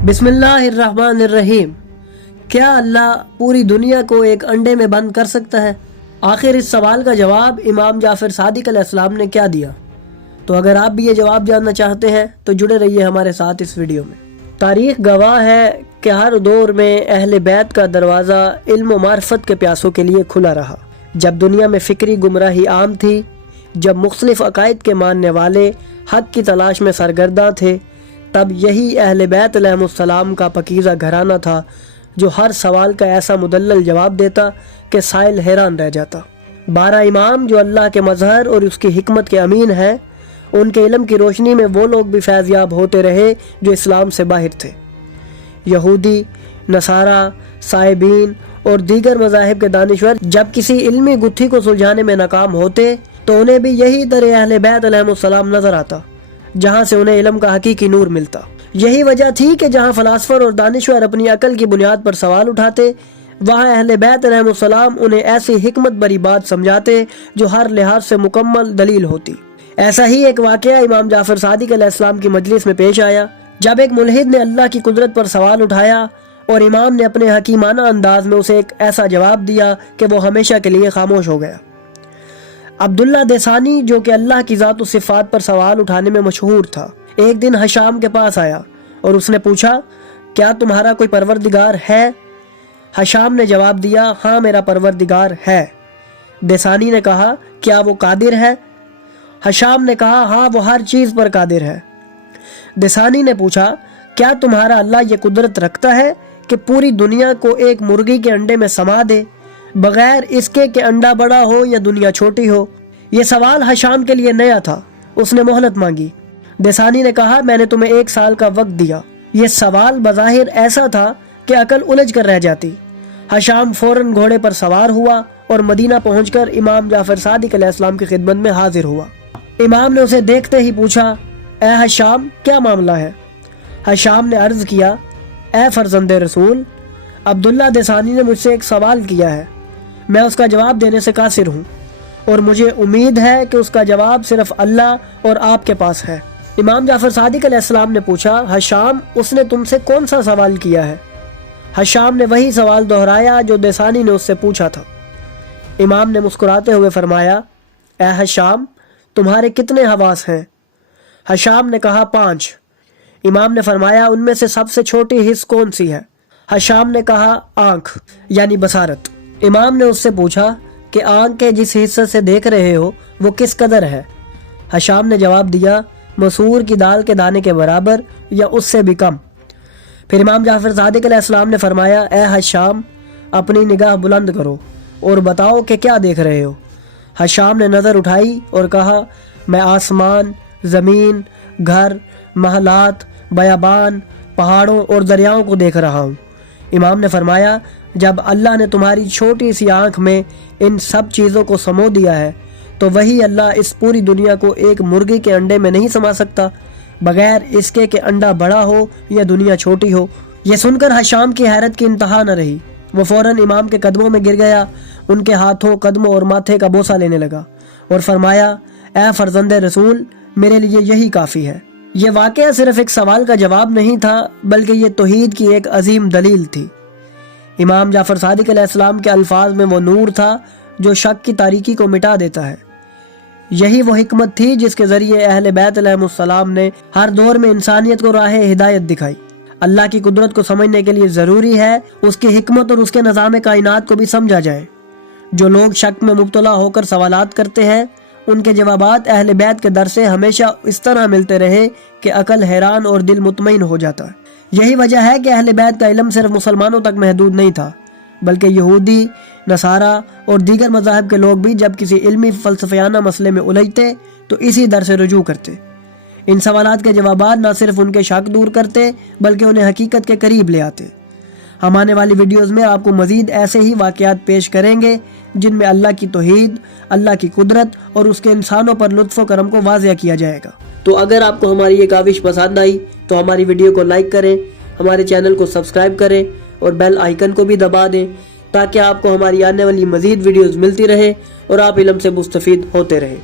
बिस्मिल्लाहिर्रहमानिर्रहीम। क्या अल्लाह पूरी दुनिया को एक अंडे में बंद कर सकता है? आखिर इस सवाल का जवाब इमाम जाफर सादिक अलैहिस्सलाम ने क्या दिया? तो अगर आप भी ये जवाब जानना चाहते हैं तो जुड़े रहिए हमारे साथ इस वीडियो में। तारीख गवाह है कि हर दौर में अहले बैत का दरवाज़ा इल्म व मार्फत के प्यासों के लिए खुला रहा। जब दुनिया में फ़िक्री गुमराही आम थी, जब मुख्तलिफ अकायद के मानने वाले हक़ की तलाश में सरगर्दा थे, तब यही अहले बैत अलैहिमुस्सलाम का पकीज़ा घराना था जो हर सवाल का ऐसा मुदल्लल जवाब देता कि साइल हैरान रह जाता। 12 इमाम जो अल्लाह के मज़हर और उसकी हिकमत के अमीन हैं, उनके इल्म की रोशनी में वो लोग भी फैज़याब होते रहे जो इस्लाम से बाहर थे। यहूदी, नसारा, साइबीन और दीगर मज़ाहिब के दानिश्वर जब किसी इल्मी गुत्थी को सुलझाने में नाकाम होते तो उन्हें भी यही दर अहले बैत अलैहिमुस्सलाम नज़र आता जहाँ से उन्हें इल्म का हकीकी नूर मिलता। यही वजह थी कि जहाँ फलासफर और दानिश्वर अपनी अकल की बुनियाद पर सवाल उठाते, वहाँ अहले बैत अलैहिमुस्सलाम उन्हें ऐसी हिकमत भरी बात समझाते जो हर लिहाज से मुकम्मल दलील होती। ऐसा ही एक वाक़या इमाम जाफर सादिक अलैहिस्सलाम की मजलिस में पेश आया जब एक मुल्हिद ने अल्लाह की कुदरत पर सवाल उठाया और इमाम ने अपने हकीमाना अंदाज में उसे एक ऐसा जवाब दिया कि वो हमेशा के लिए खामोश हो गया। अब्दुल्ला देसानी जो कि अल्लाह की ज़ात व सिफ़ात पर सवाल उठाने में मशहूर था, एक दिन हशाम के पास आया और उसने पूछा, क्या तुम्हारा कोई परवरदिगार है? हशाम ने जवाब दिया, हाँ मेरा परवरदिगार है। देसानी ने कहा, क्या वो कादिर है? हशाम ने कहा, हाँ वो हर चीज़ पर कादिर है। देसानी ने पूछा, क्या तुम्हारा अल्लाह ये कुदरत रखता है कि पूरी दुनिया को एक मुर्गी के अंडे में समा दे, बगैर इसके कि अंडा बड़ा हो या दुनिया छोटी हो? ये सवाल हशाम के लिए नया था। उसने मोहलत मांगी। देसानी ने कहा, मैंने तुम्हें 1 साल का वक्त दिया। ये सवाल बज़ाहिर ऐसा था कि अकल उलझ कर रह जाती। हशाम फौरन घोड़े पर सवार हुआ और मदीना पहुंचकर इमाम जाफर सादिक अलैहिस्सलाम की खिदमत में हाजिर हुआ। इमाम ने उसे देखते ही पूछा, ए हशाम, क्या मामला है? हशाम ने अर्ज किया, ए फर्जंदे रसूल, अब्दुल्ला देसानी ने मुझसे एक सवाल किया है। मैं उसका जवाब देने से कासिर हूँ और मुझे उम्मीद है कि उसका जवाब सिर्फ अल्लाह और आपके पास है। इमाम जाफर सादिक अलैहिस्सलाम ने पूछा, हशाम, उसने तुमसे कौन सा सवाल किया है? हशाम ने वही सवाल दोहराया जो देसानी ने उससे पूछा था। इमाम ने मुस्कुराते हुए फरमाया, ए हशाम, तुम्हारे कितने हवास हैं? हशाम ने कहा, 5। इमाम ने फरमाया, उनमें से सबसे छोटी हिस्स कौन सी है? हशाम ने कहा, आंख यानी बसारत। इमाम ने उससे पूछा कि आंख के जिस हिस्से से देख रहे हो वो किस कदर है? हशाम ने जवाब दिया, मसूर की दाल के दाने के बराबर या उससे भी कम। फिर इमाम जाफर सादिक अलैहिस्सलाम ने फरमाया, ए हशाम, अपनी निगाह बुलंद करो और बताओ कि क्या देख रहे हो? हशाम ने नज़र उठाई और कहा, मैं आसमान, ज़मीन, घर, महलात, बयाबान, पहाड़ों और दरियाओं को देख रहा हूँ। इमाम ने फरमाया, जब अल्लाह ने तुम्हारी छोटी सी आँख में इन सब चीज़ों को समो दिया है तो वही अल्लाह इस पूरी दुनिया को एक मुर्गी के अंडे में नहीं समा सकता, बगैर इसके कि अंडा बड़ा हो या दुनिया छोटी हो। यह सुनकर हशाम की हैरत की इंतहा न रही। वो फ़ौरन इमाम के कदमों में गिर गया, उनके हाथों, कदमों और माथे का बोसा लेने लगा और फरमाया, ए फर्जंदे रसूल, मेरे लिए यही काफ़ी है। ये वाक़या सिर्फ एक सवाल का जवाब नहीं था, बल्कि ये तौहीद की एक अजीम दलील थी। इमाम जाफर सादिक अलैहिस्सलाम के अल्फाज में वो नूर था जो शक की तारीकी को मिटा देता है। यही वो हिकमत थी जिसके ज़रिए अहले बैत अलैहिमुस्सलाम ने हर दौर में इंसानियत को राह हिदायत दिखाई। अल्लाह की कुदरत को समझने के लिए ज़रूरी है उसकी हिकमत और उसके निज़ाम कायनात को भी समझा जाए। जो लोग शक में मुब्तला होकर सवालात करते हैं, उनके जवाबात अहले बैत के दर से हमेशा इस तरह मिलते रहे कि अकल हैरान और दिल मुतमईन हो जाता है। यही वजह है कि अहले बैत का इल्म सिर्फ मुसलमानों तक महदूद नहीं था, बल्कि यहूदी, नसारा और दीगर मज़ाहिब के लोग भी जब किसी इल्मी फ़लसफ़ियाना मसले में उलझते तो इसी दर से रुजू करते। इन सवालात के जवाबात न सिर्फ उनके शक दूर करते बल्कि उन्हें हकीकत के करीब ले आते। हम आने वाली वीडियोज़ में आपको मज़ीद ऐसे ही वाक़यात पेश करेंगे जिनमें अल्लाह की तौहीद, अल्लाह की कुदरत और उसके इंसानों पर लुत्फ़ व करम को वाज़िया किया जाएगा। तो अगर आपको हमारी ये काविश पसंद आई तो हमारी वीडियो को लाइक करें, हमारे चैनल को सब्सक्राइब करें और बेल आइकन को भी दबा दें ताकि आपको हमारी आने वाली मज़ीद वीडियोज़ मिलती रहे और आप इल्म से मुस्तफ़ीद होते रहें।